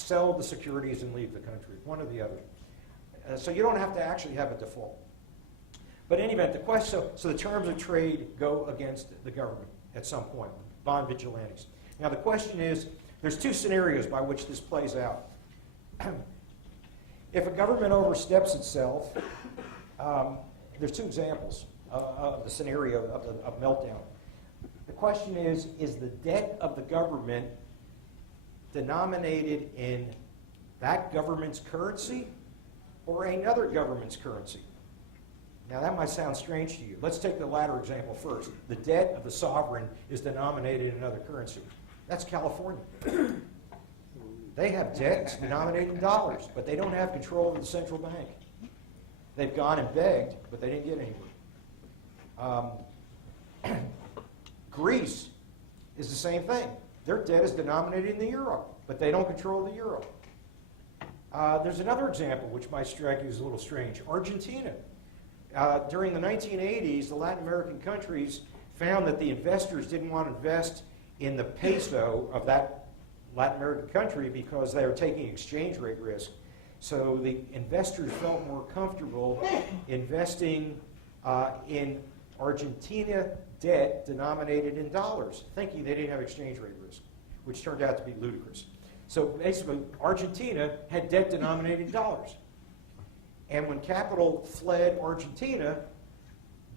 sell the securities and leave the country, one or the other. So you don't have to actually have a default. But in any event, the question, so the terms of trade go against the government at some point, bond vigilantes. Now the question is, there's two scenarios by which this plays out. If a government oversteps itself, there's two examples of the scenario of meltdown. The question is the debt of the government denominated in that government's currency or another government's currency? Now that might sound strange to you. Let's take the latter example first. The debt of the sovereign is denominated in another currency. That's California. They have debts denominated in dollars, but they don't have control of the central bank. They've gone and begged, but they didn't get anywhere. Greece is the same thing. Their debt is denominated in the euro, but they don't control the euro. There's another example which might strike you as a little strange. Argentina. During the 1980s, the Latin American countries found that the investors didn't want to invest in the peso of that Latin American country because they were taking exchange rate risk. So the investors felt more comfortable investing in Argentina debt denominated in dollars, thinking they didn't have exchange rate risk, which turned out to be ludicrous. So basically, Argentina had debt denominated in dollars. And when capital fled Argentina,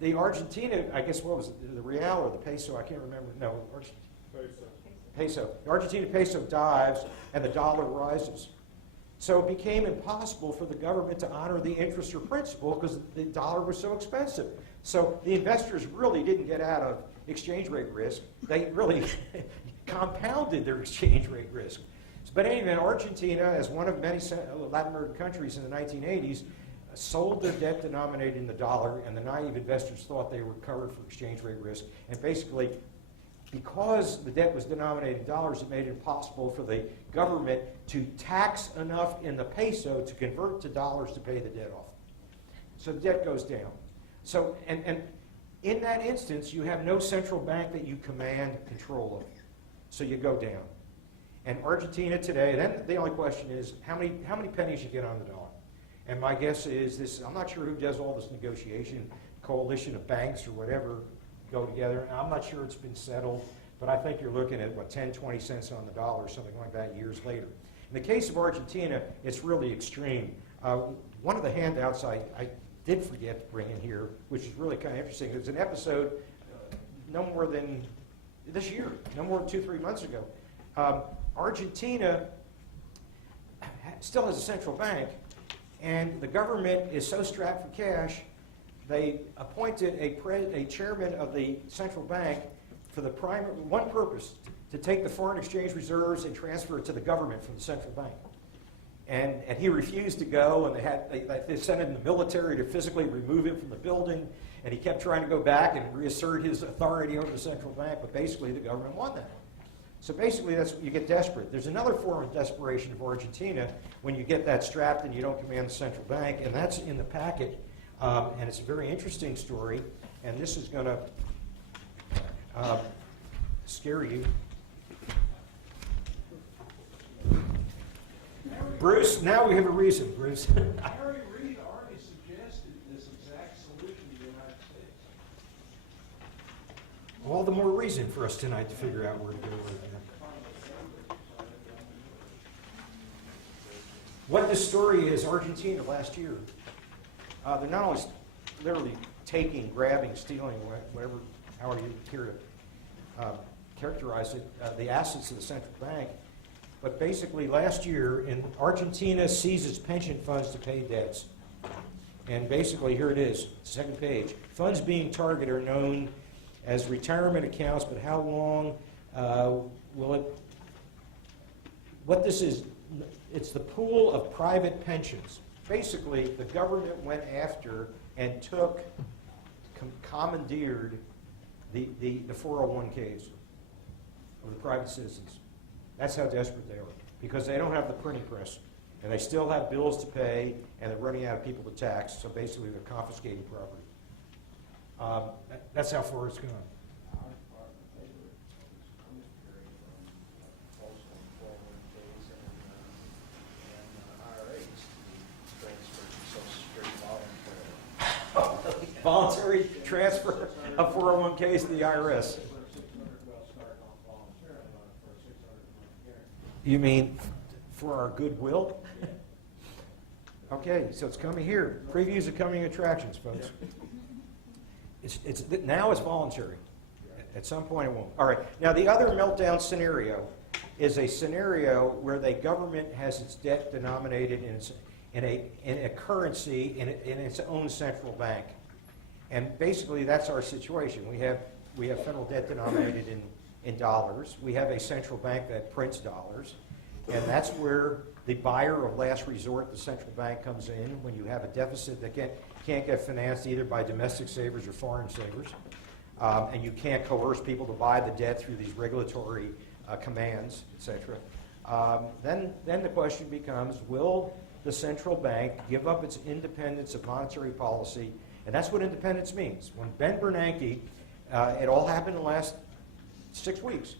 the Argentina, I guess what was it, the real or the peso, I can't remember. No, peso. The Argentina peso dives and the dollar rises. So it became impossible for the government to honor the interest or principal because the dollar was so expensive. So the investors really didn't get out of exchange rate risk. They really compounded their exchange rate risk. But anyway, Argentina, as one of many Latin American countries in the 1980s, sold their debt denominated in the dollar, and the naive investors thought they were covered for exchange rate risk. And basically, because the debt was denominated in dollars, it made it impossible for the government to tax enough in the peso to convert to dollars to pay the debt off. So the debt goes down. So, and in that instance, you have no central bank that you command control of. So you go down. And Argentina today, then the only question is, how many pennies you get on the dollar? And my guess is this, I'm not sure who does all this negotiation, coalition of banks or whatever go together. And I'm not sure it's been settled, but I think you're looking at, what, 10, 20 cents on the dollar, something like that, years later. In the case of Argentina, it's really extreme. One of the handouts I did forget to bring in here, which is really kind of interesting, there's an episode no more than this year, no more than 2-3 months ago. Argentina still has a central bank, and the government is so strapped for cash, they appointed a chairman of the central bank for the one purpose, to take the foreign exchange reserves and transfer it to the government from the central bank. And he refused to go, and they sent in the military to physically remove him from the building, and he kept trying to go back and reassert his authority over the central bank, but basically the government won that. So basically, that's you get desperate. There's another form of desperation of Argentina when you get that strapped and you don't command the central bank, and that's in the packet. And it's a very interesting story, and this is going to scare you. Bruce, now we have a reason, Bruce. Harry Reid already suggested this exact solution to the United States. All the more reason for us tonight to figure out where to go with it. What this story is, Argentina last year, they're not only literally taking, grabbing, stealing, whatever, however you care to characterize it, the assets of the central bank, but basically last year, Argentina seizes pension funds to pay debts. And basically, here it is, second page. Funds being targeted are known as retirement accounts, but how long will it... What this is, it's the pool of private pensions. Basically, the government went after and took, commandeered the 401ks of the private citizens. That's how desperate they are, because they don't have the printing press, and they still have bills to pay, and they're running out of people to tax, so basically they're confiscating property. That's how far it's gone. voluntary transfer of 401ks to the IRS. You mean for our goodwill? Okay, so it's coming here. Previews of coming attractions, folks. Now it's voluntary. At some point it won't. All right. Now the other meltdown scenario is a scenario where the government has its debt denominated in a currency in its own central bank, and basically that's our situation. We have federal debt denominated in dollars. We have a central bank that prints dollars, and that's where the buyer of last resort, the central bank, comes in when you have a deficit that can't get financed either by domestic savers or foreign savers, and you can't coerce people to buy the debt through these regulatory commands, etc. Then the question becomes, will the central bank give up its independence of monetary policy? And that's what independence means. When Ben Bernanke, it all happened in the last 6 weeks.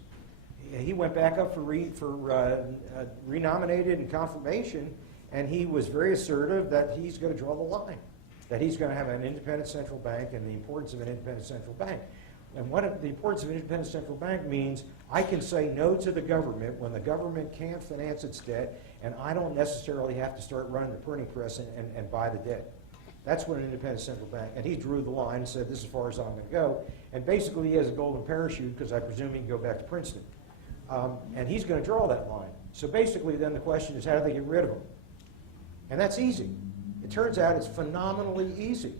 He went back up for renominated and confirmation, and he was very assertive that he's going to draw the line, that he's going to have an independent central bank and the importance of an independent central bank. And the importance of an independent central bank means I can say no to the government when the government can't finance its debt, and I don't necessarily have to start running the printing press and buy the debt. That's what an independent central bank, and he drew the line and said, this is as far as I'm going to go. And basically he has a golden parachute because I presume he can go back to Princeton. And he's going to draw that line. So basically then the question is, how do they get rid of him? And that's easy. It turns out it's phenomenally easy.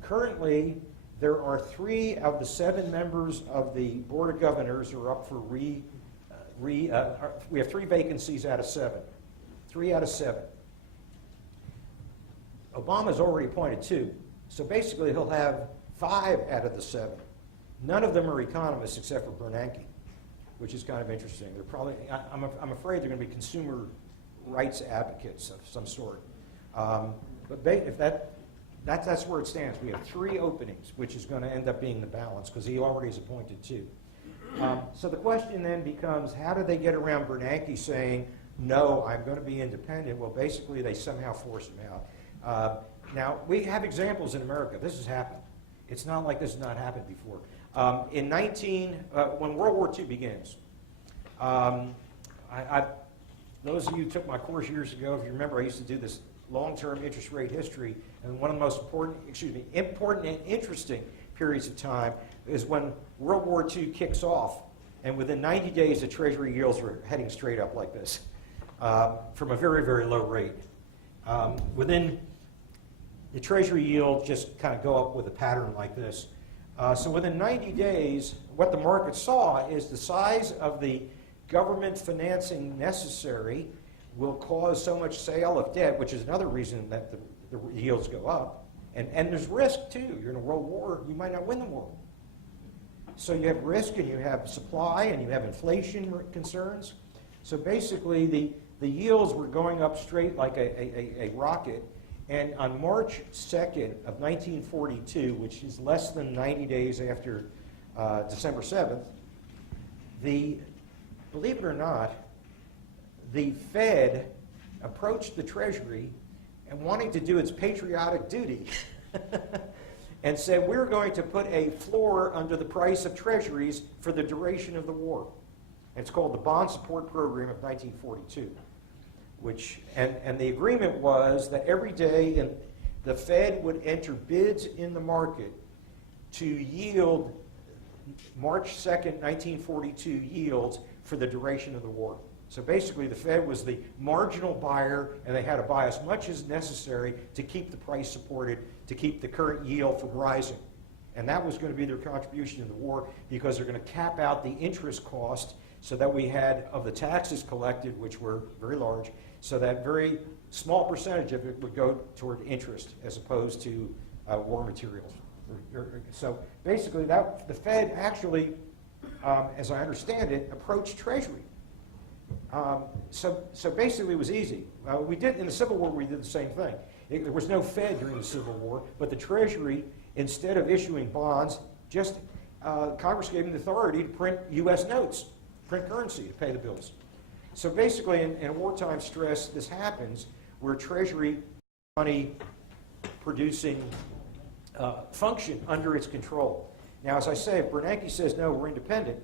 Currently, there are 3 of the 7 members of the Board of Governors who are up for we have 3 vacancies out of 7. 3 out of 7. Obama's already appointed 2. So basically he'll have 5 out of the 7. None of them are economists except for Bernanke, which is kind of interesting. They're probably, I'm afraid they're going to be consumer rights advocates of some sort. But if that's where it stands. We have 3 openings, which is going to end up being the balance because he already has appointed 2. So the question then becomes, how do they get around Bernanke saying, no, I'm going to be independent? Well, basically they somehow force him out. Now, we have examples in America. This has happened. It's not like this has not happened before. When World War II begins, those of you who took my course years ago, if you remember, I used to do this long-term interest rate history, and one of the most important and interesting periods of time is when World War II kicks off, and within 90 days the Treasury yields were heading straight up like this, from a very, very low rate. Within the Treasury yield just kind of go up with a pattern like this. So within 90 days, what the market saw is the size of the government financing necessary will cause so much sale of debt, which is another reason that the yields go up. And there's risk, too. You're in a world war. You might not win the war. So you have risk, and you have supply, and you have inflation concerns. So basically, the yields were going up straight like a rocket. And on March 2nd of 1942, which is less than 90 days after December 7th, believe it or not, the Fed approached the Treasury and wanting to do its patriotic duty and said, we're going to put a floor under the price of treasuries for the duration of the war. And it's called the Bond Support Program of 1942. And the agreement was that every day the Fed would enter bids in the market to yield March 2nd, 1942 yields for the duration of the war. So basically the Fed was the marginal buyer, and they had to buy as much as necessary to keep the price supported, to keep the current yield from rising. And that was going to be their contribution in the war, because they're going to cap out the interest cost so that we had, of the taxes collected, which were very large, so that very small percentage of it would go toward interest as opposed to war materials. So basically the Fed actually, as I understand it, approached Treasury. So basically it was easy. We did, in the Civil War, we did the same thing. There was no Fed during the Civil War, but the Treasury, instead of issuing bonds, Congress gave them the authority to print U.S. notes, print currency to pay the bills. So basically, in wartime stress, this happens where Treasury money producing function under its control. Now, as I say, if Bernanke says, no, we're independent,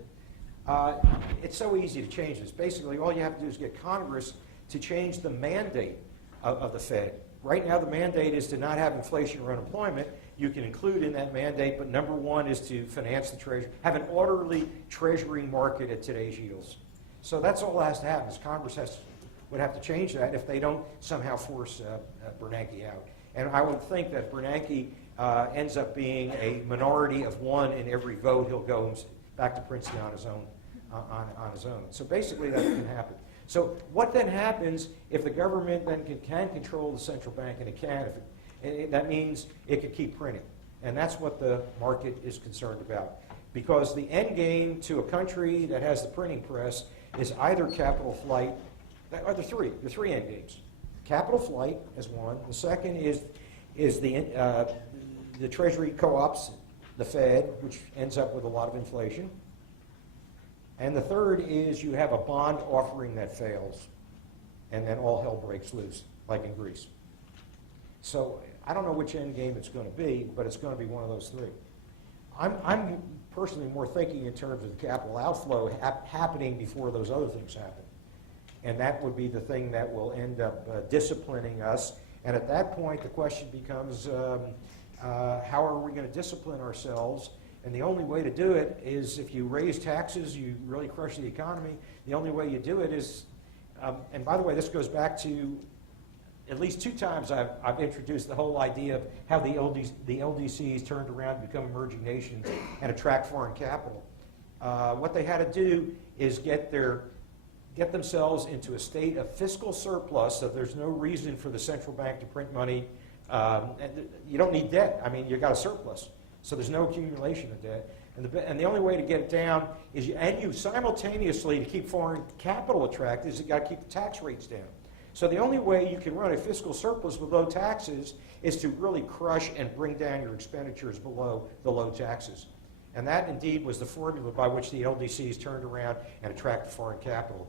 it's so easy to change this. Basically, all you have to do is get Congress to change the mandate of the Fed. Right now, the mandate is to not have inflation or unemployment. You can include in that mandate, but number one is to finance the treasury, have an orderly treasury market at today's yields. So that's all that has to happen, is Congress would have to change that if they don't somehow force Bernanke out. And I would think that Bernanke ends up being a minority of one in every vote. He'll go back to Princeton on his own. On his own. So basically that can happen. So what then happens if the government then can control the central bank, and it can, that means it could keep printing. And that's what the market is concerned about. Because the end game to a country that has the printing press is either capital flight. There are three end games. Capital flight is one. The second is the Treasury co-ops the Fed, which ends up with a lot of inflation. And the third is you have a bond offering that fails, and then all hell breaks loose, like in Greece. So I don't know which end game it's going to be, but it's going to be one of those three. I'm personally more thinking in terms of the capital outflow happening before those other things happen. And that would be the thing that will end up disciplining us. And at that point, the question becomes, how are we going to discipline ourselves? And the only way to do it is if you raise taxes, you really crush the economy. The only way you do it is, and by the way, this goes back to at least 2 times I've introduced the whole idea of how the LDCs turned around to become emerging nations and attract foreign capital. What they had to do is get themselves into a state of fiscal surplus, so there's no reason for the central bank to print money. And you don't need debt. I mean, you've got a surplus. So there's no accumulation of debt. And the only way to get it down is, you simultaneously, to keep foreign capital attracted, is you've got to keep the tax rates down. So the only way you can run a fiscal surplus with low taxes is to really crush and bring down your expenditures below the low taxes. And that indeed was the formula by which the LDCs turned around and attracted foreign capital.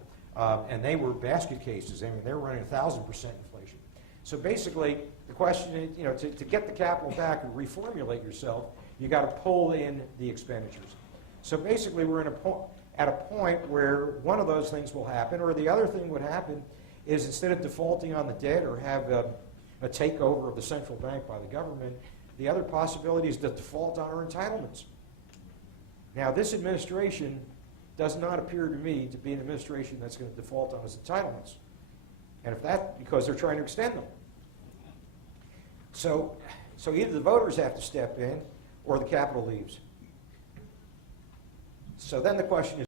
And they were basket cases. I mean, they were running 1,000% inflation. So basically, the question is, to get the capital back and reformulate yourself, you got to pull in the expenditures. So basically, we're at a point where one of those things will happen, or the other thing would happen is, instead of defaulting on the debt or have a takeover of the central bank by the government, the other possibility is to default on our entitlements. Now, this administration does not appear to me to be an administration that's going to default on its entitlements. And because they're trying to extend them. So either the voters have to step in, or the capital leaves. So then the question is,